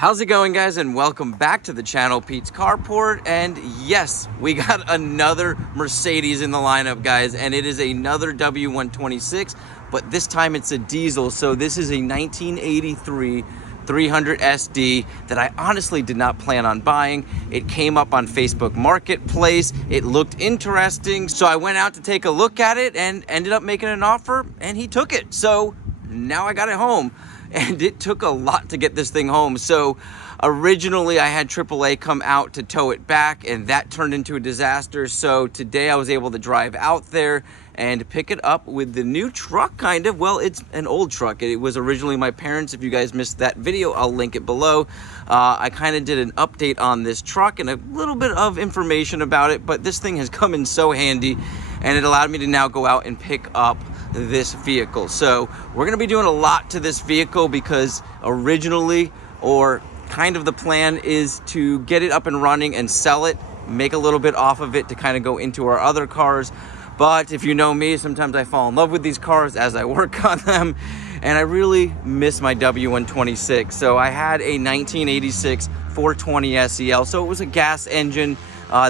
How's it going, guys, and welcome back to the channel, Pete's Carport. And yes, we got another Mercedes in the lineup, guys, and it is another w126, but this time it's a diesel. So this is a 1983 300 SD that I honestly did not plan on buying. It came up on Facebook Marketplace. It looked interesting, so I went out to take a look at it and ended up making an offer, and he took it. So now I got it home. And it took a lot to get this thing home. So originally I had AAA come out to tow it back, and that turned into a disaster. So today I was able to drive out there and pick it up with the new truck, kind of. Well, it's an old truck. It was originally my parents'. If you guys missed that video, I'll link it below. I kind of did an update on this truck and a little bit of information about it, but this thing has come in so handy, and it allowed me to now go out and pick up this vehicle. So we're going to be doing a lot to this vehicle because originally, or kind of the plan, is to get it up and running and sell it, make a little bit off of it to kind of go into our other cars. But if you know me, sometimes I fall in love with these cars as I work on them, and I really miss my W126. So I had a 1986 420 SEL, so it was a gas engine.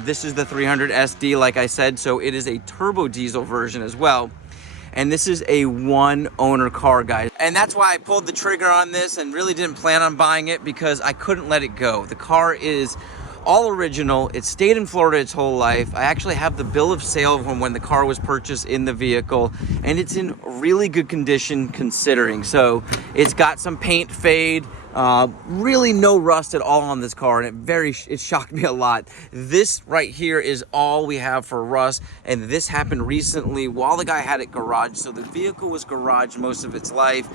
This is the 300 SD, like I said, so it is a turbo diesel version as well. And this is a one owner car, guys. And that's why I pulled the trigger on this and really didn't plan on buying it, because I couldn't let it go. The car is all original. It stayed in Florida its whole life. I actually have the bill of sale from when the car was purchased in the vehicle, and it's in really good condition considering. So it's got some paint fade, really no rust at all on this car, and it shocked me a lot. This right here is all we have for rust, and this happened recently while the guy had it garaged. So the vehicle was garaged most of its life.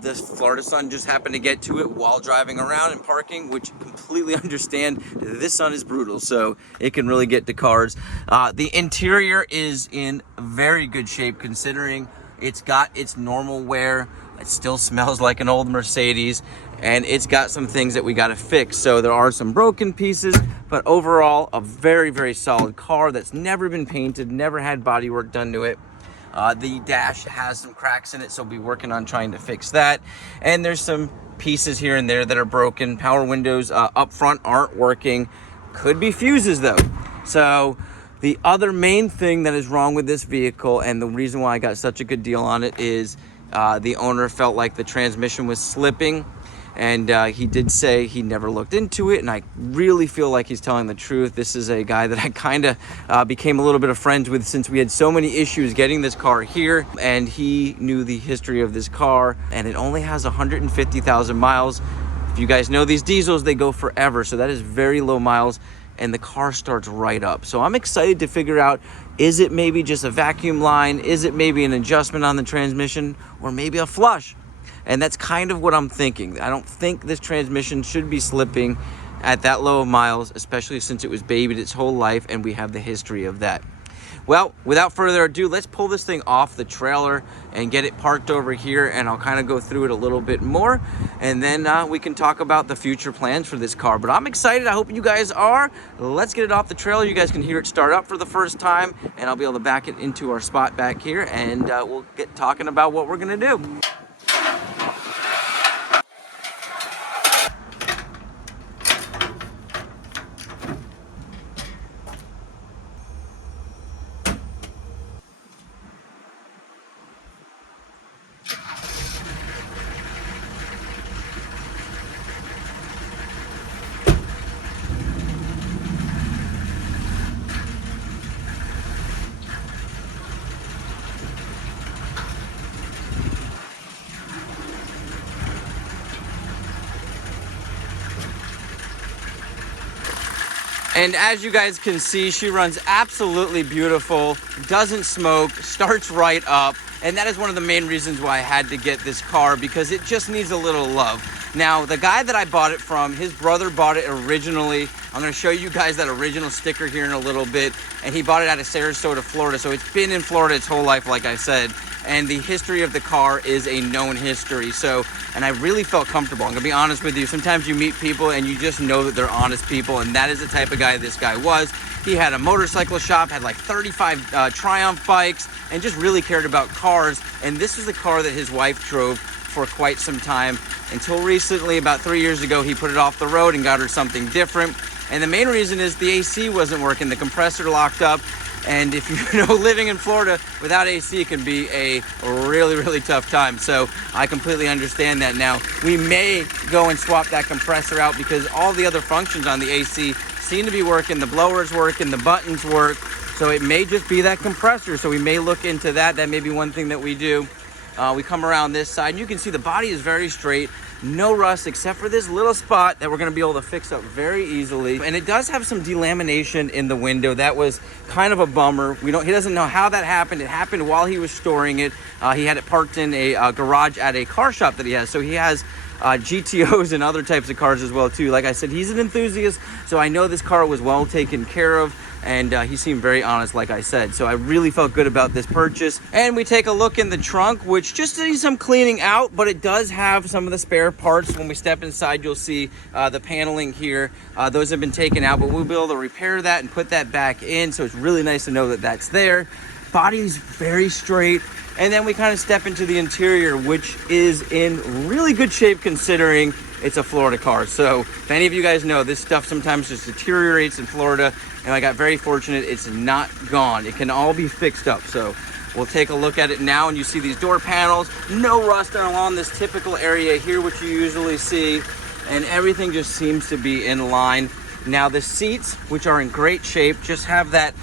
This Florida sun just happened to get to it while driving around and parking, which completely understand. This sun is brutal, so it can really get to cars. The interior is in very good shape considering it's got its normal wear. It still smells like an old Mercedes, and it's got some things that we got to fix. So there are some broken pieces, but overall a very, very solid car that's never been painted, never had body work done to it. The dash has some cracks in it, so we'll be working on trying to fix that. And there's some pieces here and there that are broken. Power windows up front aren't working. Could be fuses though. So the other main thing that is wrong with this vehicle, and the reason why I got such a good deal on it, is the owner felt like the transmission was slipping, and he did say he never looked into it, and I really feel like he's telling the truth. This is a guy that I kind of became a little bit of friends with since we had so many issues getting this car here, and he knew the history of this car, and it only has 150,000 miles. If you guys know these diesels, they go forever, so that is very low miles, and the car starts right up. So I'm excited to figure out, is it maybe just a vacuum line? Is it maybe an adjustment on the transmission, or maybe a flush? And that's kind of what I'm thinking. I don't think this transmission should be slipping at that low of miles, especially since it was babied its whole life and we have the history of that. Well, without further ado, let's pull this thing off the trailer and get it parked over here, and I'll kind of go through it a little bit more, and then we can talk about the future plans for this car. But I'm excited. I hope you guys are. Let's get it off the trailer. You guys can hear it start up for the first time, and I'll be able to back it into our spot back here, and we'll get talking about what we're going to do. And as you guys can see, she runs absolutely beautiful, doesn't smoke, starts right up. And that is one of the main reasons why I had to get this car, because it just needs a little love. Now, the guy that I bought it from, his brother bought it originally. I'm gonna show you guys that original sticker here in a little bit. And he bought it out of Sarasota, Florida. So it's been in Florida its whole life, like I said. And the history of the car is a known history. So, and I really felt comfortable. I'm gonna be honest with you. Sometimes you meet people and you just know that they're honest people. And that is the type of guy this guy was. He had a motorcycle shop, had like 35 Triumph bikes, and just really cared about cars. And this is the car that his wife drove for quite some time until recently, about 3 years ago, he put it off the road and got her something different. And the main reason is the AC wasn't working, the compressor locked up. And if you know, living in Florida without AC can be a really, really tough time. So I completely understand that now. We may go and swap that compressor out because all the other functions on the AC seem to be working. The blowers working, the buttons work. So it may just be that compressor. So we may look into that. That may be one thing that we do. We come around this side. You can see the body is very straight. No rust except for this little spot that we're going to be able to fix up very easily. And it does have some delamination in the window. That was kind of a bummer. He doesn't know how that happened. It happened while he was storing it. He had it parked in a garage at a car shop that he has. So he has GTOs and other types of cars as well too. Like I said, he's an enthusiast, so I know this car was well taken care of. And he seemed very honest, like I said. So I really felt good about this purchase. And we take a look in the trunk, which just needs some cleaning out, but it does have some of the spare parts. When we step inside, you'll see the paneling here. Those have been taken out, but we'll be able to repair that and put that back in. So it's really nice to know that that's there. Body's very straight. And then we kind of step into the interior, which is in really good shape considering it's a Florida car. So if any of you guys know, this stuff sometimes just deteriorates in Florida, and I got very fortunate it's not gone. It can all be fixed up. So we'll take a look at it now, and you see these door panels, no rust along this typical area here, which you usually see, and everything just seems to be in line. Now the seats, which are in great shape, just have that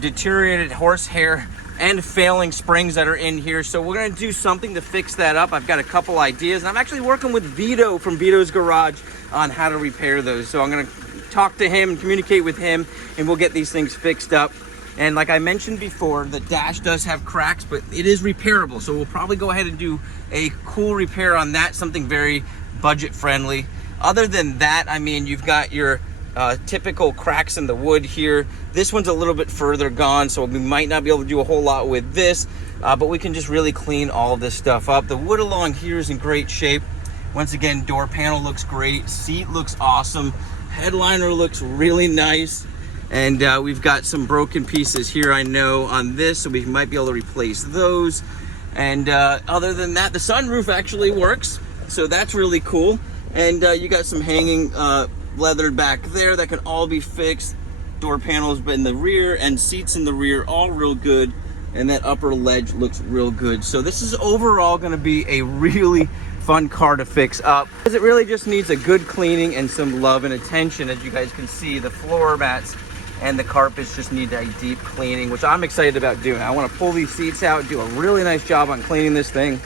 deteriorated horsehair and failing springs that are in here. So we're gonna do something to fix that up. I've got a couple ideas, and I'm actually working with Vito from Vito's Garage on how to repair those. So I'm gonna talk to him and communicate with him, and we'll get these things fixed up. And like I mentioned before, the dash does have cracks, but it is repairable. So we'll probably go ahead and do a cool repair on that, something very budget friendly. Other than that, I mean, you've got your typical cracks in the wood here. This one's a little bit further gone, so we might not be able to do a whole lot with this, but we can just really clean all of this stuff up. The wood along here is in great shape. Once again, door panel looks great, seat looks awesome, headliner looks really nice, and we've got some broken pieces here, I know, on this, so we might be able to replace those. And other than that, the sunroof actually works, so that's really cool. And you got some hanging leather back there that can all be fixed. Door panels in the rear and seats in the rear, all real good. And that upper ledge looks real good. So this is overall going to be a really fun car to fix up, because it really just needs a good cleaning and some love and attention. As you guys can see, the floor mats and the carpets just need a deep cleaning, which I'm excited about doing. I want to pull these seats out, do a really nice job on cleaning this thing.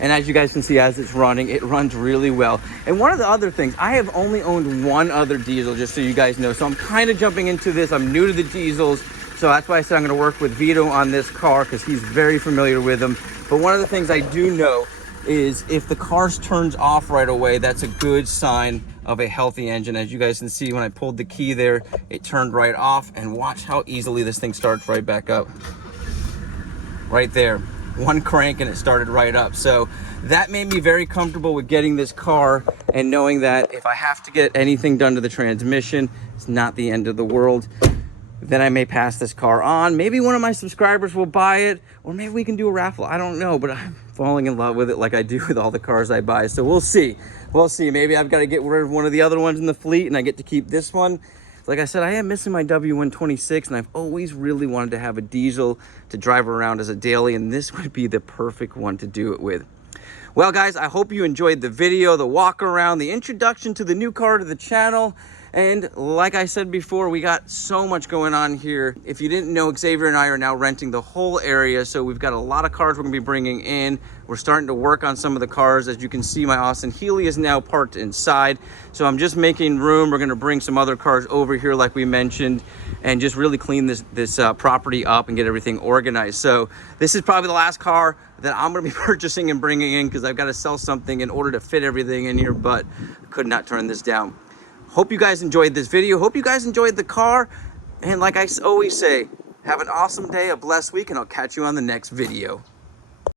And as you guys can see, as it's running, it runs really well. And one of the other things, I have only owned one other diesel, just so you guys know. So I'm kind of jumping into this. I'm new to the diesels. So that's why I said I'm going to work with Vito on this car, because he's very familiar with them. But one of the things I do know is if the car turns off right away, that's a good sign of a healthy engine. As you guys can see, when I pulled the key there, it turned right off. And watch how easily this thing starts right back up. Right there. One crank and it started right up. So that made me very comfortable with getting this car, and knowing that if I have to get anything done to the transmission, it's not the end of the world. Then I may pass this car on. Maybe one of my subscribers will buy it, or maybe we can do a raffle. I don't know, but I'm falling in love with it like I do with all the cars I buy. So we'll see. We'll see. Maybe I've got to get rid of one of the other ones in the fleet and I get to keep this one. Like I said, I am missing my w126, and I've always really wanted to have a diesel to drive around as a daily, and this would be the perfect one to do it with. Well, guys, I hope you enjoyed the video, the walk around, the introduction to the new car to the channel. And like I said before, we got so much going on here. If you didn't know, Xavier and I are now renting the whole area. So we've got a lot of cars we're gonna be bringing in. We're starting to work on some of the cars. As you can see, my Austin Healey is now parked inside. So I'm just making room. We're gonna bring some other cars over here like we mentioned, and just really clean this property up and get everything organized. So this is probably the last car that I'm gonna be purchasing and bringing in, because I've got to sell something in order to fit everything in here, but could not turn this down. Hope you guys enjoyed this video. Hope you guys enjoyed the car. And like I always say, have an awesome day, a blessed week, and I'll catch you on the next video.